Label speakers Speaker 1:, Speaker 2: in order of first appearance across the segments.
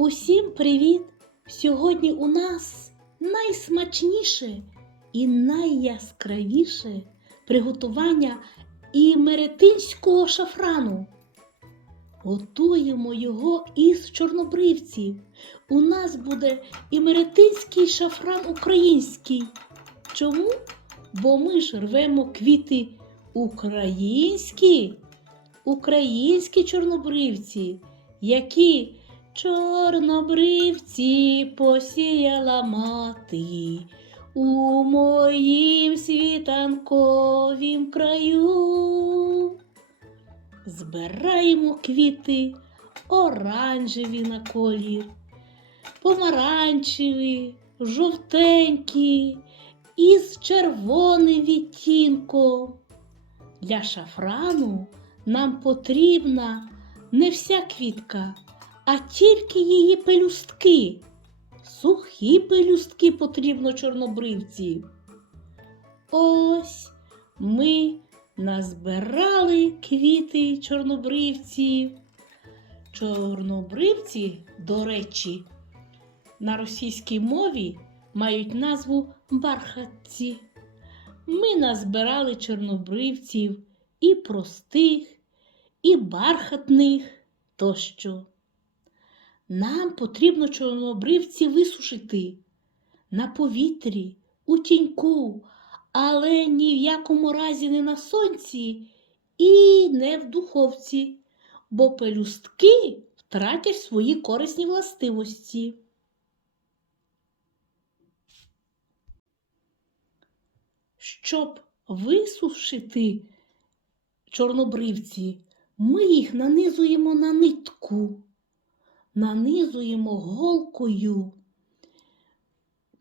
Speaker 1: Усім привіт! Сьогодні у нас найсмачніше і найяскравіше приготування імеретинського шафрану. Готуємо його із чорнобривців. У нас буде імеретинський шафран український. Чому? Бо ми ж рвемо квіти українські, українські чорнобривці, які чорнобривці посіяла мати у моїм світанковім краю. Збираємо квіти оранжеві на колір, помаранчеві, жовтенькі із червоним відтінком. Для шафрану нам потрібна не вся квітка, а тільки її пелюстки. Сухі пелюстки потрібно чорнобривці. Ось ми назбирали квіти чорнобривців. Чорнобривці, до речі, на російській мові мають назву бархатці. Ми назбирали чорнобривців і простих, і бархатних тощо. Нам потрібно чорнобривці висушити на повітрі, у тіньку, але ні в якому разі не на сонці і не в духовці, бо пелюстки втратять свої корисні властивості. Щоб висушити чорнобривці, ми їх нанизуємо на нитку, нанизуємо голкою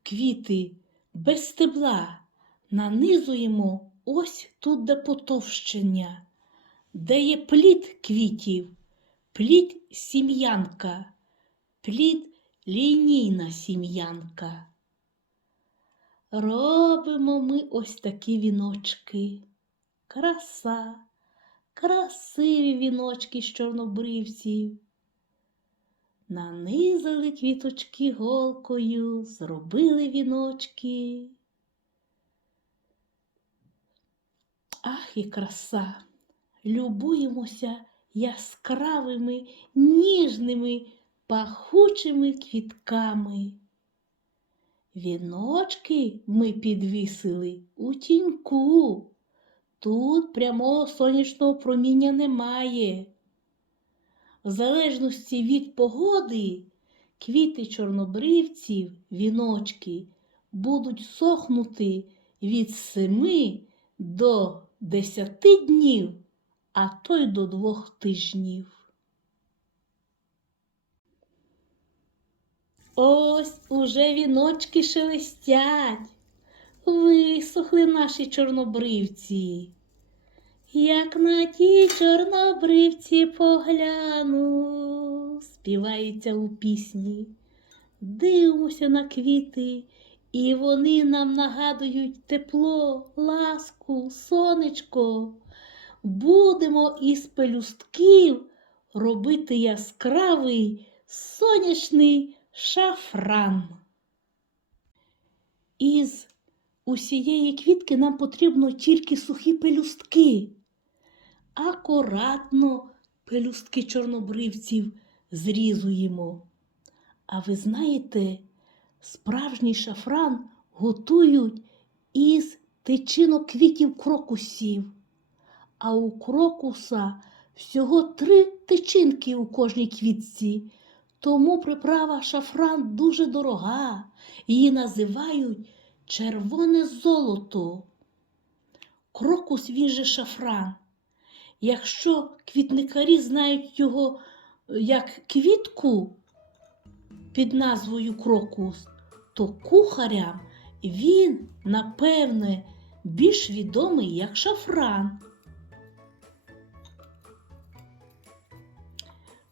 Speaker 1: квіти без стебла, нанизуємо ось тут, де потовщення, де є плід квітів, плід сім'янка, плід лінійна сім'янка. Робимо ми ось такі віночки. Краса, красиві віночки з чорнобривців. Нанизали квіточки голкою, зробили віночки. Ах, і краса! Любуємося яскравими, ніжними, пахучими квітками. Віночки ми підвісили у тіньку. Тут прямого сонячного проміння немає. В залежності від погоди, квіти чорнобривців, віночки будуть сохнути від семи до десяти днів, а то й до двох тижнів. Ось уже віночки шелестять, висохли наші чорнобривці. Як на ті чорнобривці погляну, співається у пісні. Дивимося на квіти, і вони нам нагадують тепло, ласку, сонечко. Будемо із пелюстків робити яскравий сонячний шафран. Із усієї квітки нам потрібно тільки сухі пелюстки. Акуратно пелюстки чорнобривців зрізуємо. А ви знаєте, справжній шафран готують із тичинок квітів крокусів. А у крокуса всього три тичинки у кожній квітці. Тому приправа шафран дуже дорога. Її називають червоне золото. Крокус він же шафран. Якщо квітникарі знають його е, як квітку під назвою крокус, то кухарям він, напевне, більш відомий як шафран.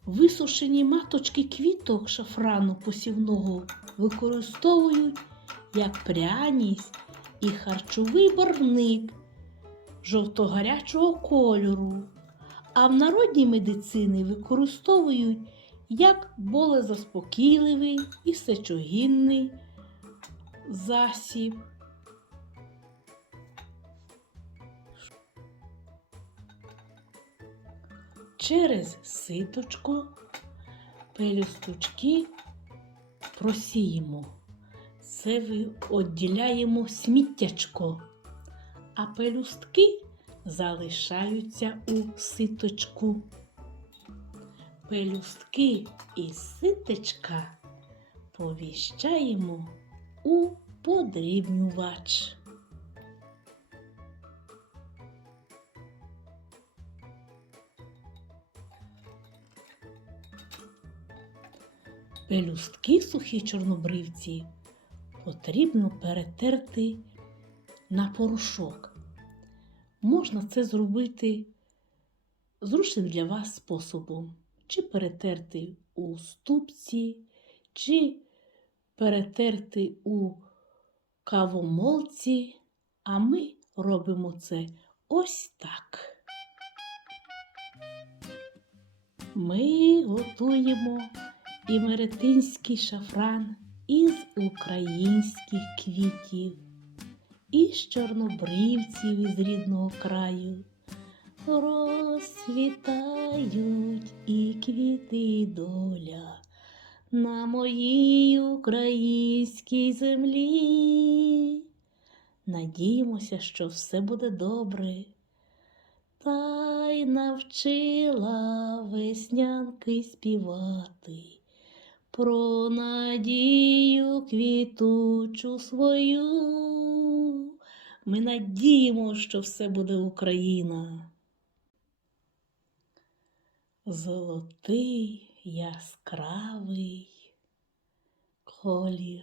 Speaker 1: Висушені маточки квіток шафрану посівного використовують як пряність і харчовий барвник жовто-гарячого кольору, а в народній медицині використовують як болезаспокійливий і сечогінний засіб. Через ситочко пелюсточки просіємо. Це відділяємо сміттячко, а пелюстки залишаються у ситочку. Пелюстки із ситечка повіщаємо у подрібнювач. Пелюстки сухі чорнобривці потрібно перетерти на порошок. Можна це зробити зручним для вас способом, чи перетерти у ступці, чи перетерти у кавомолці, а ми робимо це ось так. Ми готуємо імеретинський шафран із українських квітів, із чорнобривців із рідного краю. Розцвітають і квіти і доля на моїй українській землі. Надіємося, що все буде добре. Та й навчила веснянки співати про надію квітучу свою. Ми надіємо, що все буде Україна. Золотий яскравий колір,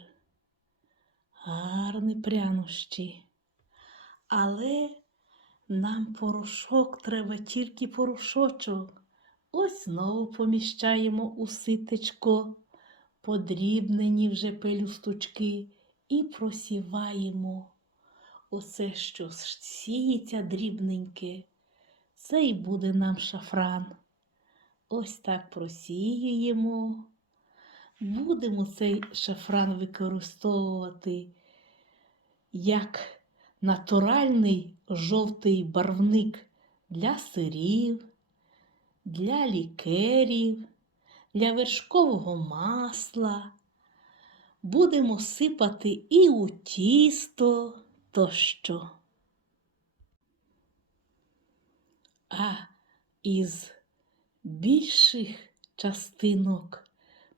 Speaker 1: гарні прянощі, але нам порошок треба тільки порошочок. Ось знову поміщаємо у ситечко подрібнені вже пелюсточки і просіваємо. Оце, що сіється дрібненьке, це і буде нам шафран. Ось так просіюємо. Будемо цей шафран використовувати як натуральний жовтий барвник для сирів, для лікерів, для вершкового масла. Будемо сипати і у тісто тощо. А із більших частинок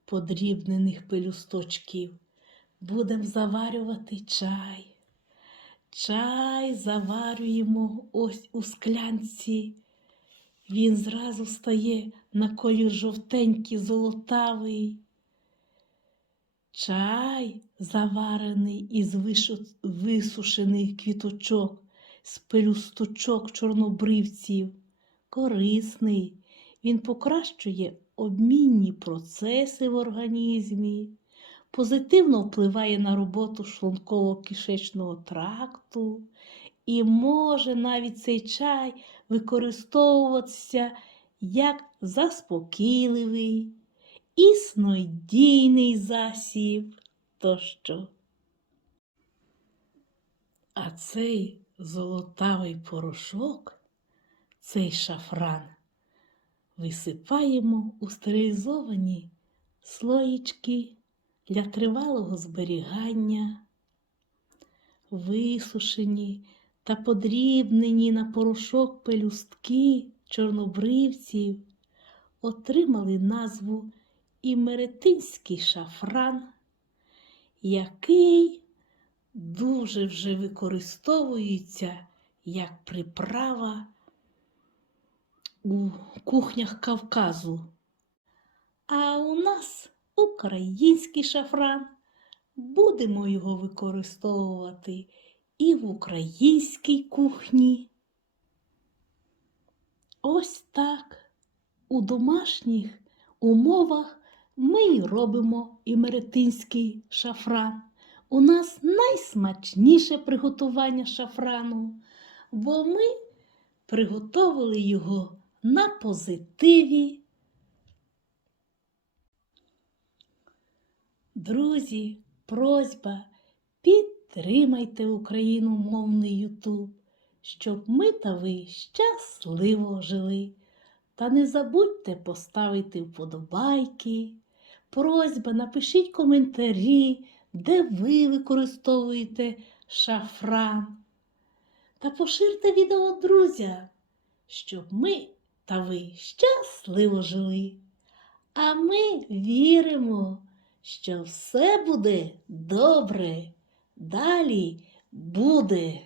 Speaker 1: подрібнених пелюсточків будемо заварювати чай. Чай заварюємо ось у склянці. Він зразу стає на колір жовтенький, золотавий. Чай заварений із висушених квіточок, з пелюсточок чорнобривців, корисний. Він покращує обмінні процеси в організмі, позитивно впливає на роботу шлунково-кишечного тракту і може навіть цей чай використовуватися як заспокійливий і снодійний засіб тощо. А цей золотавий порошок, цей шафран, висипаємо у стерилізовані слоїчки для тривалого зберігання, висушені та подрібнені на порошок пелюстки чорнобривців отримали назву імеретинський шафран, який дуже вже використовується як приправа у кухнях Кавказу. А у нас український шафран. Будемо його використовувати і в українській кухні. Ось так у домашніх умовах ми й робимо імеретинський шафран. У нас найсмачніше приготування шафрану, бо ми приготовили його на позитиві Друзі, просьба, підтримайте україномовний Ютуб, щоб ми та ви щасливо жили. Та не забудьте поставити вподобайки. Просьба, напишіть коментарі, де ви використовуєте шафран. Та поширте відео друзям, щоб ми та ви щасливо жили. А ми віримо, що все буде добре. Далі буде.